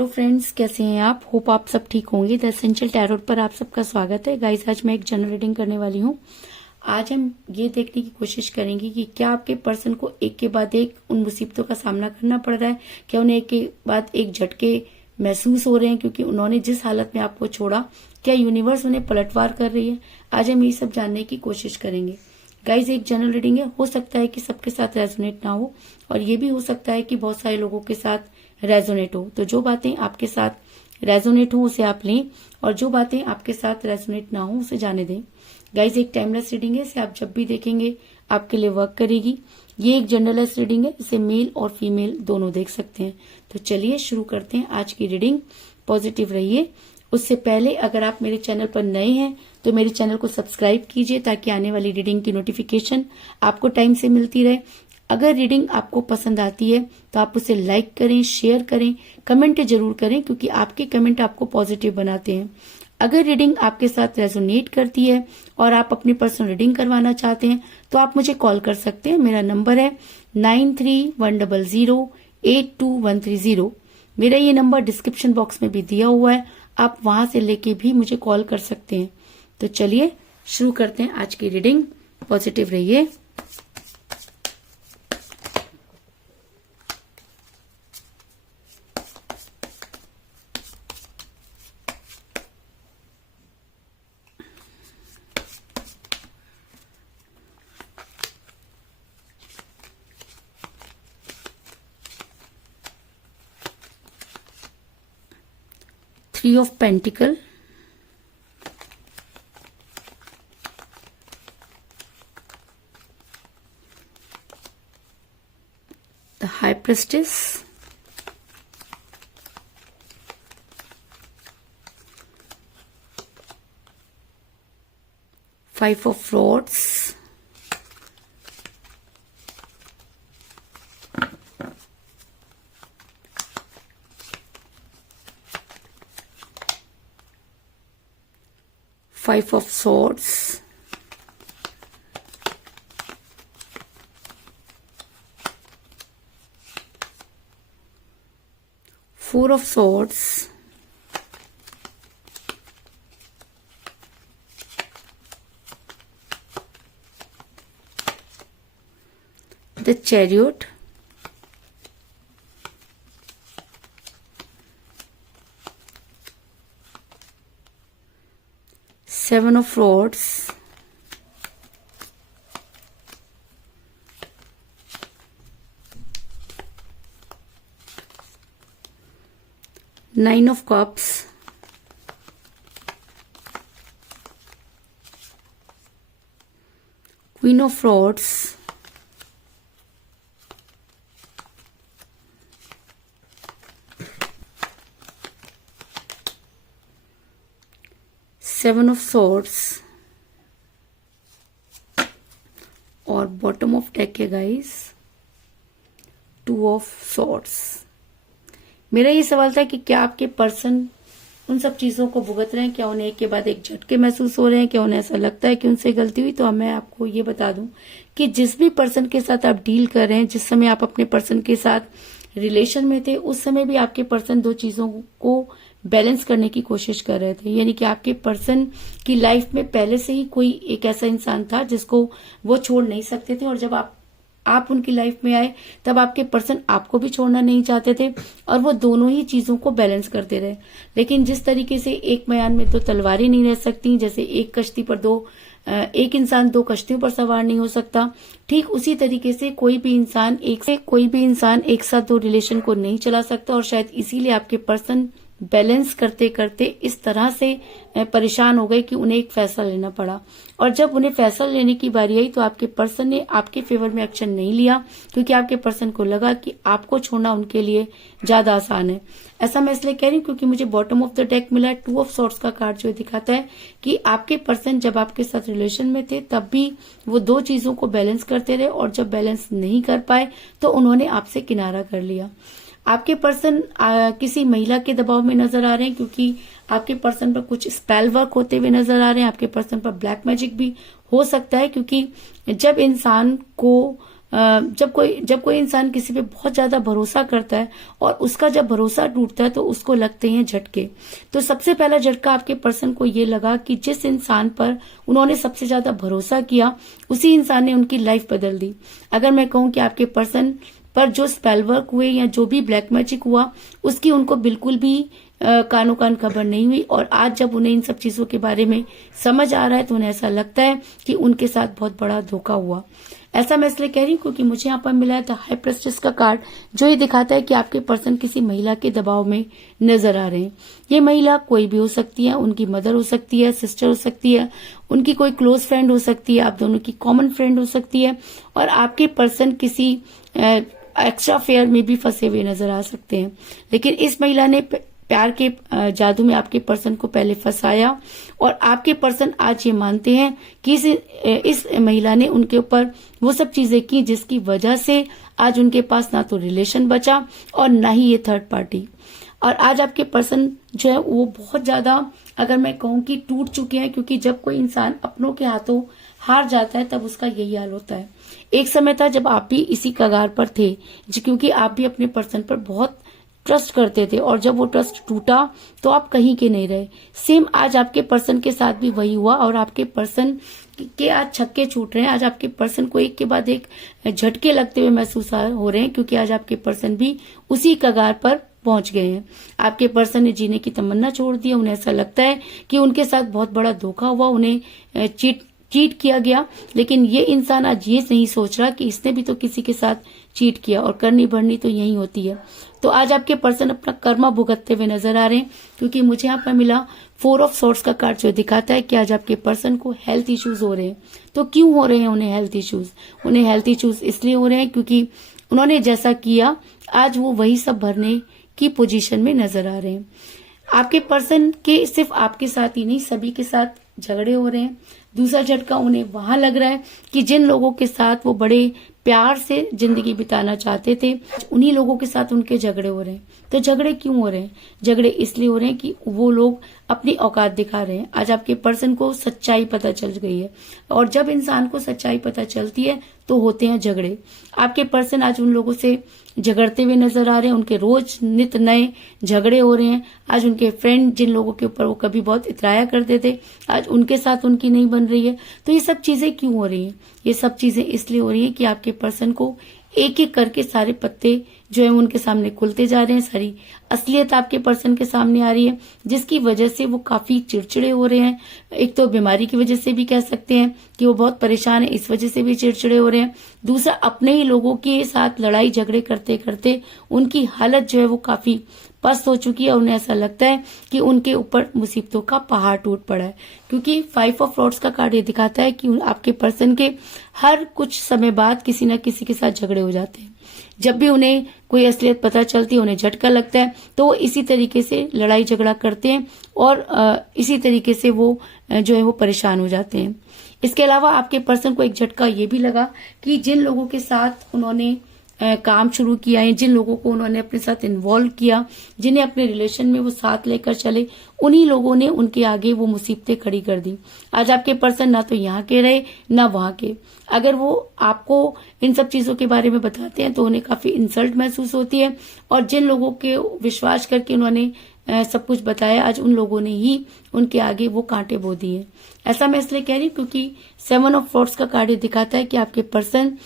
Hello friends, कैसे हैं आप? होप आप सब ठीक होंगे। द एसेंशियल टैरोट पर आप सबका स्वागत है। गाइस, आज मैं एक जनरल रीडिंग करने वाली हूँ। आज हम ये देखने की कोशिश करेंगे कि क्या आपके पर्सन को एक के बाद एक उन मुसीबतों का सामना करना पड़ रहा है, क्या उन्हें एक के बाद एक झटके महसूस हो रहे हैं क्योंकि उन्होंने जिस हालत में आपको छोड़ा, क्या यूनिवर्स उन्हें पलटवार कर रही है। आज हम ये सब जानने की कोशिश करेंगे। गाइज, एक जनरल रीडिंग है, हो सकता है कि सबके साथ रेजोनेट ना हो और ये भी हो सकता है कि बहुत सारे लोगों के साथ रेजोनेट हो। तो जो बातें आपके साथ रेजोनेट हो उसे आप लें और जो बातें आपके साथ रेजोनेट ना हो उसे जाने दें। गाइज, एक टाइमलेस रीडिंग है, इसे आप जब भी देखेंगे आपके लिए वर्क करेगी। ये एक जनरलेस रीडिंग है, इसे मेल और फीमेल दोनों देख सकते हैं। तो चलिए शुरू करते हैं आज की रीडिंग। पॉजिटिव रहिए। उससे पहले अगर आप मेरे चैनल पर नए हैं तो मेरे चैनल को सब्सक्राइब कीजिए ताकि आने वाली रीडिंग की नोटिफिकेशन आपको टाइम से मिलती रहे। अगर रीडिंग आपको पसंद आती है तो आप उसे लाइक करें, शेयर करें, कमेंट जरूर करें क्योंकि आपके कमेंट आपको पॉजिटिव बनाते हैं। अगर रीडिंग आपके साथ रेजोनेट करती है और आप अपनी पर्सनल रीडिंग करवाना चाहते हैं तो आप मुझे कॉल कर सकते हैं। मेरा नंबर है 9310082130। मेरा ये नंबर डिस्क्रिप्शन बॉक्स में भी दिया हुआ है, आप वहां से लेके भी मुझे कॉल कर सकते हैं। तो चलिए शुरू करते हैं आज की रीडिंग। पॉजिटिव रहिए। Three of Pentacles, the High Priestess, Five of Swords, Five of Swords, Four of Swords, the Chariot, Seven of Swords, Nine of Cups, Queen of Swords, Seven of Swords और bottom of deck है guys, two of swords. मेरा ये सवाल था कि क्या आपके person उन सब चीजों को भुगत रहे हैं, क्या उन्हें एक के बाद एक झटके महसूस हो रहे हैं, क्या उन्हें ऐसा लगता है कि उनसे गलती हुई। तो अब मैं आपको ये बता दूं कि जिस भी पर्सन के साथ आप डील कर रहे हैं, जिस समय आप अपने पर्सन के साथ रिलेशन में थे उस समय भी आपके पर्सन दो चीजों को बैलेंस करने की कोशिश कर रहे थे। यानी कि आपके पर्सन की लाइफ में पहले से ही कोई एक ऐसा इंसान था जिसको वो छोड़ नहीं सकते थे और जब आप उनकी लाइफ में आए तब आपके पर्सन आपको भी छोड़ना नहीं चाहते थे और वो दोनों ही चीजों को बैलेंस करते रहे। लेकिन जिस तरीके से एक म्यान में दो तलवारें नहीं रह सकती, जैसे एक कश्ती पर एक इंसान दो कश्तियों पर सवार नहीं हो सकता, ठीक उसी तरीके से कोई भी इंसान एक साथ दो रिलेशन को नहीं चला सकता। और शायद इसीलिए आपके पर्सन बैलेंस करते करते इस तरह से परेशान हो गए कि उन्हें एक फैसला लेना पड़ा। और जब उन्हें फैसला लेने की बारी आई तो आपके पर्सन ने आपके फेवर में एक्शन नहीं लिया क्योंकि आपके पर्सन को लगा कि आपको छोड़ना उनके लिए ज्यादा आसान है। ऐसा मैं इसलिए कह रही हूँ क्योंकि मुझे बॉटम ऑफ द डेक मिला है, टू ऑफ सॉर्ड्स का कार्ड जो दिखाता है कि आपके पर्सन जब आपके साथ रिलेशन में थे तब भी वो दो चीजों को बैलेंस करते रहे और जब बैलेंस नहीं कर पाए तो उन्होंने आपसे किनारा कर लिया। आपके पर्सन किसी महिला के दबाव में नजर आ रहे हैं क्योंकि आपके पर्सन पर कुछ स्पेल वर्क होते हुए नजर आ रहे हैं। आपके पर्सन पर ब्लैक मैजिक भी हो सकता है क्योंकि जब इंसान को जब कोई इंसान किसी पे बहुत ज्यादा भरोसा करता है और उसका जब भरोसा टूटता है तो उसको लगते हैं झटके। तो सबसे पहला झटका आपके पर्सन को ये लगा कि जिस इंसान पर उन्होंने सबसे ज्यादा भरोसा किया उसी इंसान ने उनकी लाइफ बदल दी। अगर मैं कहूं कि आपके पर्सन पर जो स्पेल वर्क हुए या जो भी ब्लैक मैजिक हुआ उसकी उनको बिल्कुल भी कानो कान खबर नहीं हुई, और आज जब उन्हें इन सब चीजों के बारे में समझ आ रहा है तो उन्हें ऐसा लगता है कि उनके साथ बहुत बड़ा धोखा हुआ। ऐसा मैं इसलिए कह रही हूँ क्योंकि मुझे यहाँ पर मिला है द हाई प्रेस्टिस का कार्ड, जो ये दिखाता है कि आपके पर्सन किसी महिला के दबाव में नजर आ रहे हैं। ये महिला कोई भी हो सकती है, उनकी मदर हो सकती है, सिस्टर हो सकती है, उनकी कोई क्लोज फ्रेंड हो सकती है, आप दोनों की कॉमन फ्रेंड हो सकती है, और आपके पर्सन किसी एक्स्ट्रा अफेयर में भी फंसे हुए नजर आ सकते हैं। लेकिन इस महिला ने प्यार के जादू में आपके पर्सन को पहले फंसाया, और आपके पर्सन आज ये मानते हैं कि इस महिला ने उनके ऊपर वो सब चीजें की जिसकी वजह से आज उनके पास ना तो रिलेशन बचा और ना ही ये थर्ड पार्टी। और आज आपके पर्सन जो है वो बहुत ज्यादा, अगर मैं कहूँ कि टूट चुके हैं, क्योंकि जब कोई इंसान अपनों के हाथों हार जाता है तब उसका यही हाल होता है। एक समय था जब आप भी इसी कगार पर थे, क्योंकि आप भी अपने पर्सन पर बहुत ट्रस्ट करते थे, और जब वो ट्रस्ट टूटा तो आप कहीं के नहीं रहे। सेम आज आपके पर्सन के साथ भी वही हुआ, और आपके पर्सन के आज छक्के छूट रहे हैं। आज आपके पर्सन को एक के बाद एक झटके लगते हुए महसूस हो रहे हैं, क्योंकि आज आपके पर्सन भी उसी कगार पर पहुंच गए हैं। आपके पर्सन ने जीने की तमन्ना छोड़ दी। उन्हें ऐसा लगता है कि उनके साथ बहुत बड़ा धोखा हुआ, उन्हें चीट किया गया। लेकिन ये इंसान आज ये नहीं सोच रहा कि इसने भी तो किसी के साथ चीट किया, और करनी भरनी तो यही होती है। तो आज आपके पर्सन अपना कर्मा भुगतते हुए नजर आ रहे हैं, क्योंकि मुझे यहाँ पर मिला 4 ऑफ सोर्ड्स का कार्ड, जो दिखाता है कि आज आपके पर्सन को हेल्थ इश्यूज हो रहे हैं। तो क्यों हो रहे हैं उन्हें हेल्थ इश्यूज? उन्हें हेल्थ इश्यूज इसलिए हो रहे हैं क्योंकि उन्होंने जैसा किया आज वो वही सब भरने की पोजीशन में नजर आ रहे हैं। आपके पर्सन के सिर्फ आपके साथ ही नहीं, सभी के साथ झगड़े हो रहे हैं। दूसरा झटका उन्हें वहां लग रहा है कि जिन लोगों के साथ वो बड़े प्यार से जिंदगी बिताना चाहते थे, उन्हीं लोगों के साथ उनके झगड़े हो रहे हैं। तो झगड़े क्यों हो रहे हैं? झगड़े इसलिए हो रहे हैं कि वो लोग अपनी औकात दिखा रहे हैं। आज आपके पर्सन को सच्चाई पता चल गई है, और जब इंसान को सच्चाई पता चलती है तो होते हैं झगड़े। आपके पर्सन आज उन लोगों से झगड़ते हुए नजर आ रहे हैं। उनके रोज नित नए झगड़े हो रहे हैं। आज उनके फ्रेंड, जिन लोगों के ऊपर वो कभी बहुत इतराया करते थे, आज उनके साथ उनकी नहीं बन रही है। तो ये सब चीजें क्यों हो रही हैं? ये सब चीजें इसलिए हो रही है कि आपके पर्सन को एक एक करके सारे पत्ते जो है उनके सामने खुलते जा रहे हैं। सारी असलियत आपके पर्सन के सामने आ रही है, जिसकी वजह से वो काफी चिड़चिड़े हो रहे हैं। एक तो बीमारी की वजह से भी कह सकते हैं कि वो बहुत परेशान है, इस वजह से भी चिड़चिड़े हो रहे हैं। दूसरा, अपने ही लोगों के साथ लड़ाई झगड़े करते करते उनकी हालत जो है वो काफी पस्त हो चुकी है। उन्हें ऐसा लगता है कि उनके ऊपर मुसीबतों का पहाड़ टूट पड़ा है, क्योंकि 5 ऑफ रॉड्स का कार्ड ये दिखाता है कि आपके पर्सन के हर कुछ समय बाद किसी न किसी के साथ झगड़े हो जाते हैं। जब भी उन्हें कोई असलियत पता चलती है, उन्हें झटका लगता है, तो वो इसी तरीके से लड़ाई झगड़ा करते हैं, और इसी तरीके से वो जो है वो परेशान हो जाते हैं। इसके अलावा आपके पर्सन को एक झटका ये भी लगा कि जिन लोगों के साथ उन्होंने काम शुरू किया है, जिन लोगों को उन्होंने अपने साथ इन्वॉल्व किया, जिन्हें अपने रिलेशन में वो साथ लेकर चले, उन्हीं लोगों ने उनके आगे वो मुसीबतें खड़ी कर दी। आज आपके पर्सन ना तो यहाँ के रहे ना वहां के। अगर वो आपको इन सब चीजों के बारे में बताते हैं तो उन्हें काफी इंसल्ट महसूस होती है, और जिन लोगों के विश्वास करके उन्होंने सब कुछ बताया, आज उन लोगों ने ही उनके आगे वो कांटे बो दिए। ऐसा मैं इसलिए कह रही हूँ क्योंकि 7 ऑफ सोर्ड्स का कार्ड दिखाता है कि आपके पर्सन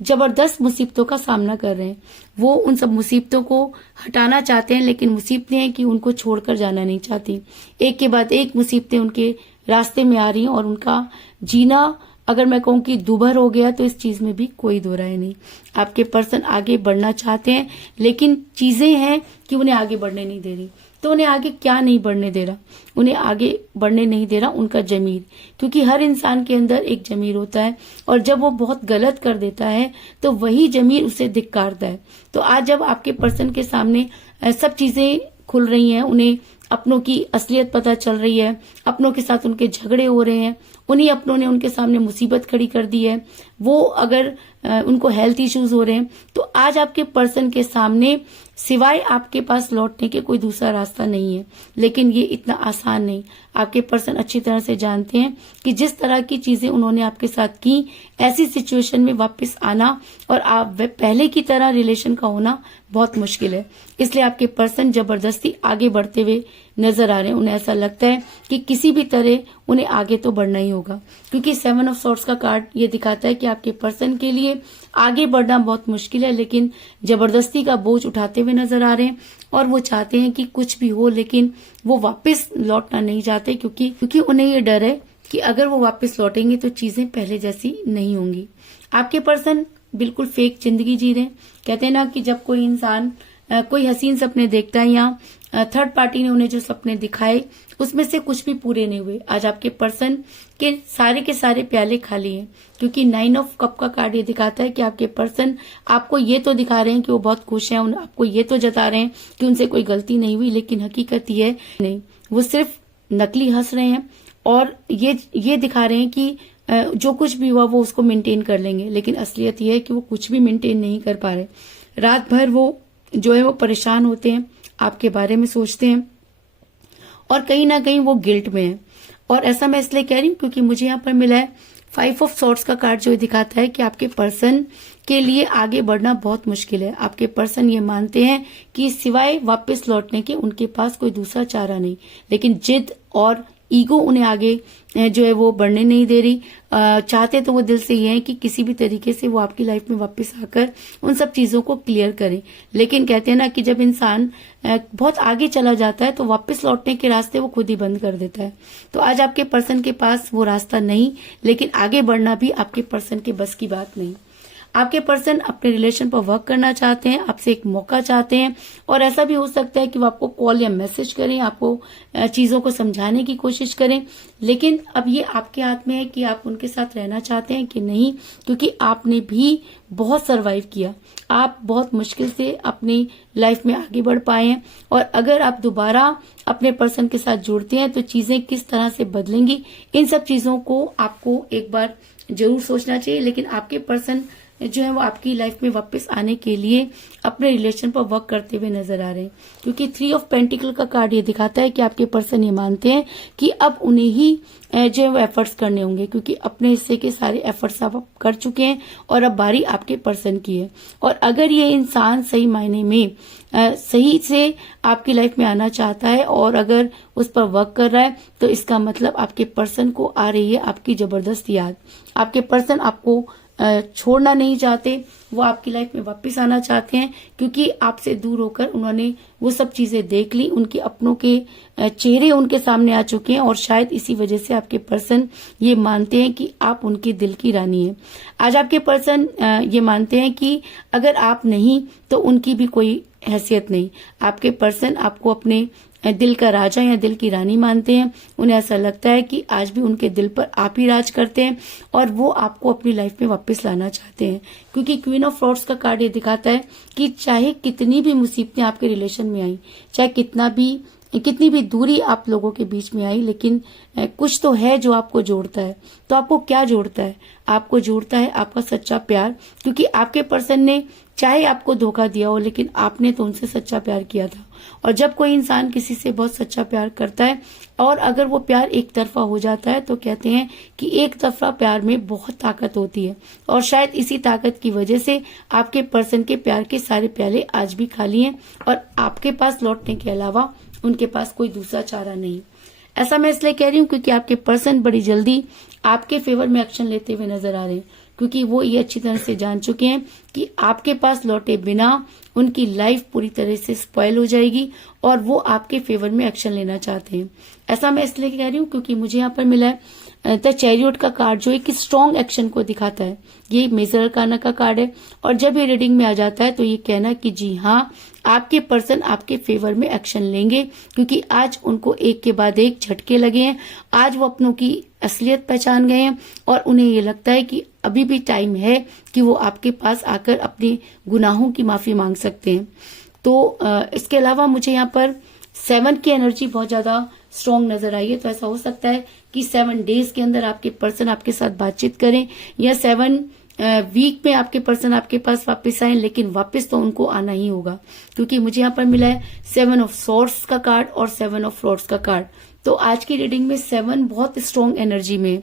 जबरदस्त मुसीबतों का सामना कर रहे हैं। वो उन सब मुसीबतों को हटाना चाहते हैं, लेकिन मुसीबतें हैं कि उनको छोड़कर जाना नहीं चाहती। एक के बाद एक मुसीबतें उनके रास्ते में आ रही हैं, और उनका जीना अगर मैं कहूँ कि दुभर हो गया तो इस चीज में भी कोई दो राय नहीं। आपके पर्सन आगे बढ़ना चाहते हैं, लेकिन चीजें हैं कि उन्हें आगे बढ़ने नहीं दे रही। तो उन्हें आगे क्या नहीं बढ़ने दे रहा? उन्हें आगे बढ़ने नहीं दे रहा उनका जमीर, क्योंकि हर इंसान के अंदर एक जमीर होता है, और जब वो बहुत गलत कर देता है तो वही जमीर उसे धिक्कारता है। तो आज जब आपके पर्सन के सामने सब चीजें खुल रही हैं, उन्हें अपनों की असलियत पता चल रही है, अपनों के साथ उनके झगड़े हो रहे हैं, उन्हीं अपनों ने उनके सामने मुसीबत खड़ी कर दी है, वो अगर उनको हेल्थ इश्यूज हो रहे हैं, तो आज आपके पर्सन के सामने सिवाय आपके पास लौटने के कोई दूसरा रास्ता नहीं है। लेकिन ये इतना आसान नहीं। आपके पर्सन अच्छी तरह से जानते हैं कि जिस तरह की चीजें उन्होंने आपके साथ की, ऐसी सिचुएशन में वापस आना और आप पहले की तरह रिलेशन का होना बहुत मुश्किल है। इसलिए आपके पर्सन जबरदस्ती आगे बढ़ते हुए नजर आ रहे हैं। उन्हें ऐसा लगता है कि किसी भी तरह उन्हें आगे तो बढ़ना ही होगा, क्योंकि 7 ऑफ सॉर्ड्स का कार्ड ये दिखाता है कि आपके पर्सन के लिए आगे बढ़ना बहुत मुश्किल है, लेकिन जबरदस्ती का बोझ उठाते हुए नजर आ रहे हैं। और वो चाहते हैं कि कुछ भी हो, लेकिन वो वापस लौटना नहीं चाहते, क्योंकि उन्हें ये डर है कि अगर वो वापस लौटेंगे तो चीजें पहले जैसी नहीं होंगी। आपके पर्सन बिल्कुल फेक जिंदगी जी रहे हैं। कहते हैं ना कि जब कोई इंसान कोई हसीन सपने देखता है या थर्ड पार्टी ने उन्हें जो सपने दिखाए उसमें से कुछ भी पूरे नहीं हुए। आज आपके पर्सन के सारे प्याले खाली हैं, क्योंकि 9 ऑफ कप का कार्ड ये दिखाता है कि आपके पर्सन आपको ये तो दिखा रहे हैं कि वो बहुत खुश हैं, आपको ये तो जता रहे हैं कि उनसे कोई गलती नहीं हुई, लेकिन हकीकत ये है नहीं, वो सिर्फ नकली हंस रहे हैं और ये दिखा रहे हैं कि जो कुछ भी हुआ वो उसको मेंटेन कर लेंगे, लेकिन असलियत ये है कि वो कुछ भी मेंटेन नहीं कर पा रहे। रात भर वो जो है वो परेशान होते हैं, आपके बारे में सोचते हैं और कहीं ना कहीं वो गिल्ट में है। और ऐसा मैं इसलिए कह रही हूँ क्योंकि मुझे यहाँ पर मिला है 5 ऑफ सॉर्ड्स का कार्ड, जो दिखाता है कि आपके पर्सन के लिए आगे बढ़ना बहुत मुश्किल है। आपके पर्सन ये मानते हैं कि सिवाय वापस लौटने के उनके पास कोई दूसरा चारा नहीं, लेकिन जिद और ईगो उन्हें आगे जो है वो बढ़ने नहीं दे रही। चाहते तो वो दिल से ये है कि किसी भी तरीके से वो आपकी लाइफ में वापस आकर उन सब चीजों को क्लियर करें, लेकिन कहते हैं ना कि जब इंसान बहुत आगे चला जाता है तो वापस लौटने के रास्ते वो खुद ही बंद कर देता है। तो आज आपके पर्सन के पास वो रास्ता नहीं, लेकिन आगे बढ़ना भी आपके पर्सन के बस की बात नहीं। आपके पर्सन अपने रिलेशन पर वर्क करना चाहते हैं, आपसे एक मौका चाहते हैं, और ऐसा भी हो सकता है कि वो आपको कॉल या मैसेज करें, आपको चीजों को समझाने की कोशिश करें, लेकिन अब ये आपके हाथ में है कि आप उनके साथ रहना चाहते हैं कि नहीं, क्योंकि आपने भी बहुत सरवाइव किया, आप बहुत मुश्किल से अपनी लाइफ में आगे बढ़ पाए हैं। और अगर आप दोबारा अपने पर्सन के साथ जुड़ते हैं तो चीजें किस तरह से बदलेंगी, इन सब चीजों को आपको एक बार जरूर सोचना चाहिए। लेकिन आपके पर्सन जो है वो आपकी लाइफ में वापस आने के लिए अपने रिलेशन पर वर्क करते हुए नजर आ रहे हैं, क्योंकि 3 ऑफ पेंटिकल का कार्ड ये दिखाता है कि आपके पर्सन ये मानते हैं कि अब उन्हें ही जो है वो एफर्ट्स करने होंगे, क्योंकि अपने हिस्से के सारे एफर्ट्स आप कर चुके हैं और अब बारी आपके पर्सन की है। और अगर ये इंसान सही मायने में सही से आपकी लाइफ में आना चाहता है और अगर उस पर वर्क कर रहा है, तो इसका मतलब आपके पर्सन को आ रही है आपकी जबरदस्त याद। आपके पर्सन आपको छोड़ना नहीं चाहते, वो आपकी लाइफ में वापस आना चाहते हैं, क्योंकि आपसे दूर होकर उन्होंने वो सब चीजें देख ली, उनके अपनों के चेहरे उनके सामने आ चुके हैं, और शायद इसी वजह से आपके पर्सन ये मानते हैं कि आप उनके दिल की रानी हैं। आज आपके पर्सन ये मानते हैं कि अगर आप नहीं तो उनकी भी कोई हैसियत नहीं। आपके पर्सन आपको अपने दिल का राजा या दिल की रानी मानते हैं। उन्हें ऐसा लगता है कि आज भी उनके दिल पर आप ही राज करते हैं और वो आपको अपनी लाइफ में वापस लाना चाहते हैं, क्योंकि क्वीन ऑफ फ्रॉड्स का कार्ड ये दिखाता है कि चाहे कितनी भी मुसीबतें आपके रिलेशन में आई, चाहे कितनी भी दूरी आप लोगों के बीच में आई, लेकिन कुछ तो है जो आपको जोड़ता है। तो आपको क्या जोड़ता है? आपको जोड़ता है आपका सच्चा प्यार, क्योंकि आपके पर्सन ने चाहे आपको धोखा दिया हो, लेकिन आपने तो उनसे सच्चा प्यार किया था। और जब कोई इंसान किसी से बहुत सच्चा प्यार करता है और अगर वो प्यार एक तरफा हो जाता है, तो कहते हैं कि एक तरफा प्यार में बहुत ताकत होती है, और शायद इसी ताकत की वजह से आपके पर्सन के प्यार के सारे प्याले आज भी खाली हैं और आपके पास लौटने के अलावा उनके पास कोई दूसरा चारा नहीं। ऐसा मैं इसलिए कह रही हूँ क्योंकि आपके पर्सन बड़ी जल्दी आपके फेवर में एक्शन लेते हुए नजर आ रहे हैं, क्योंकि वो ये अच्छी तरह से जान चुके हैं कि आपके पास लौटे बिना उनकी लाइफ पूरी तरह से स्पॉइल हो जाएगी और वो आपके फेवर में एक्शन लेना चाहते हैं। ऐसा मैं इसलिए कह रही हूँ क्योंकि मुझे यहाँ पर मिला है द चैरियट का कार्ड, जो एक स्ट्रॉन्ग एक्शन को दिखाता है। ये मेजर अरकाना का कार्ड है और जब ये रीडिंग में आ जाता है तो ये कहना कि जी हाँ, आपके पर्सन आपके फेवर में एक्शन लेंगे, क्योंकि आज उनको एक के बाद एक झटके लगे हैं। आज वो अपनों की असलियत पहचान गए हैं और उन्हें ये लगता है कि अभी भी टाइम है कि वो आपके पास आकर अपने गुनाहों की माफी मांग सकते हैं। तो इसके अलावा मुझे यहाँ पर 7 की एनर्जी बहुत ज्यादा स्ट्रॉन्ग नजर आई है। तो ऐसा हो सकता है कि 7 डेज के अंदर आपके पर्सन आपके साथ बातचीत करें या 7 वीक में आपके पर्सन आपके पास वापस आए, लेकिन वापस तो उनको आना ही होगा, क्योंकि मुझे यहाँ पर मिला है 7 ऑफ सॉर्ड्स का कार्ड और 7 ऑफ फ्लोर्स का कार्ड। तो आज की रीडिंग में 7 बहुत स्ट्रॉन्ग एनर्जी में है।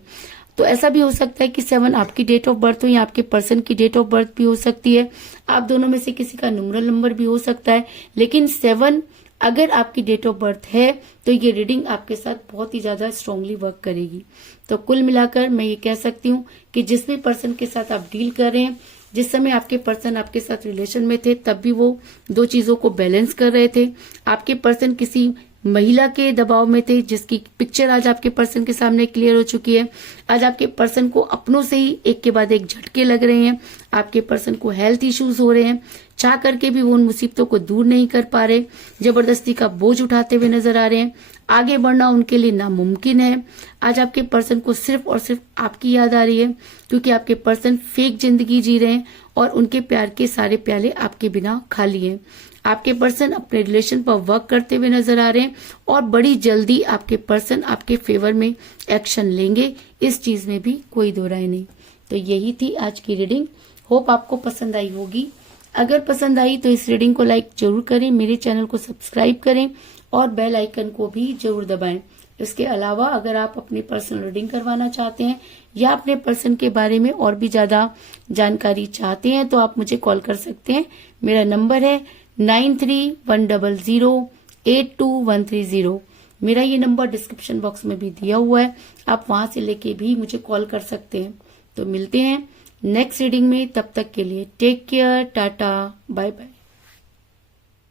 तो ऐसा भी हो सकता है कि 7 आपकी डेट ऑफ बर्थ हो या आपके पर्सन की डेट ऑफ बर्थ भी हो सकती है। आप दोनों में से किसी का न्यूमरल नंबर भी हो सकता है, लेकिन 7 अगर आपकी डेट ऑफ बर्थ है तो ये रीडिंग आपके साथ बहुत ही ज्यादा स्ट्रांगली वर्क करेगी। तो कुल मिलाकर मैं ये कह सकती हूँ कि जिस भी पर्सन के साथ आप डील कर रहे हैं, जिस समय आपके पर्सन आपके साथ रिलेशन में थे तब भी वो दो चीजों को बैलेंस कर रहे थे। आपके पर्सन किसी महिला के दबाव में थे, जिसकी पिक्चर आज आपके पर्सन के सामने क्लियर हो चुकी है। आज आपके पर्सन को अपनों से ही एक के बाद एक झटके लग रहे हैं। आपके पर्सन को हेल्थ इश्यूज हो रहे हैं, चाह करके भी वो उन मुसीबतों को दूर नहीं कर पा रहे, जबरदस्ती का बोझ उठाते हुए नजर आ रहे हैं। आगे बढ़ना उनके लिए नामुमकिन है। आज आपके पर्सन को सिर्फ और सिर्फ आपकी याद आ रही है, क्योंकि आपके पर्सन फेक जिंदगी जी रहे हैं और उनके प्यार के सारे प्याले आपके बिना खाली हैं। आपके पर्सन अपने रिलेशन पर वर्क करते हुए नजर आ रहे हैं और बड़ी जल्दी आपके पर्सन आपके फेवर में एक्शन लेंगे, इस चीज में भी कोई दो राय नहीं। तो यही थी आज की रीडिंग। होप आपको पसंद आई होगी। अगर पसंद आई तो इस रीडिंग को लाइक जरूर करें, मेरे चैनल को सब्सक्राइब करें और बेल आइकन को भी जरूर दबाएं। इसके अलावा अगर आप अपनी पर्सनल रीडिंग करवाना चाहते हैं या अपने पर्सन के बारे में और भी ज्यादा जानकारी चाहते हैं तो आप मुझे कॉल कर सकते हैं। मेरा नंबर है 9310082130। मेरा ये नंबर डिस्क्रिप्शन बॉक्स में भी दिया हुआ है, आप वहां से लेके भी मुझे कॉल कर सकते हैं। तो मिलते हैं नेक्स्ट रीडिंग में, तब तक के लिए take care, tata, bye bye.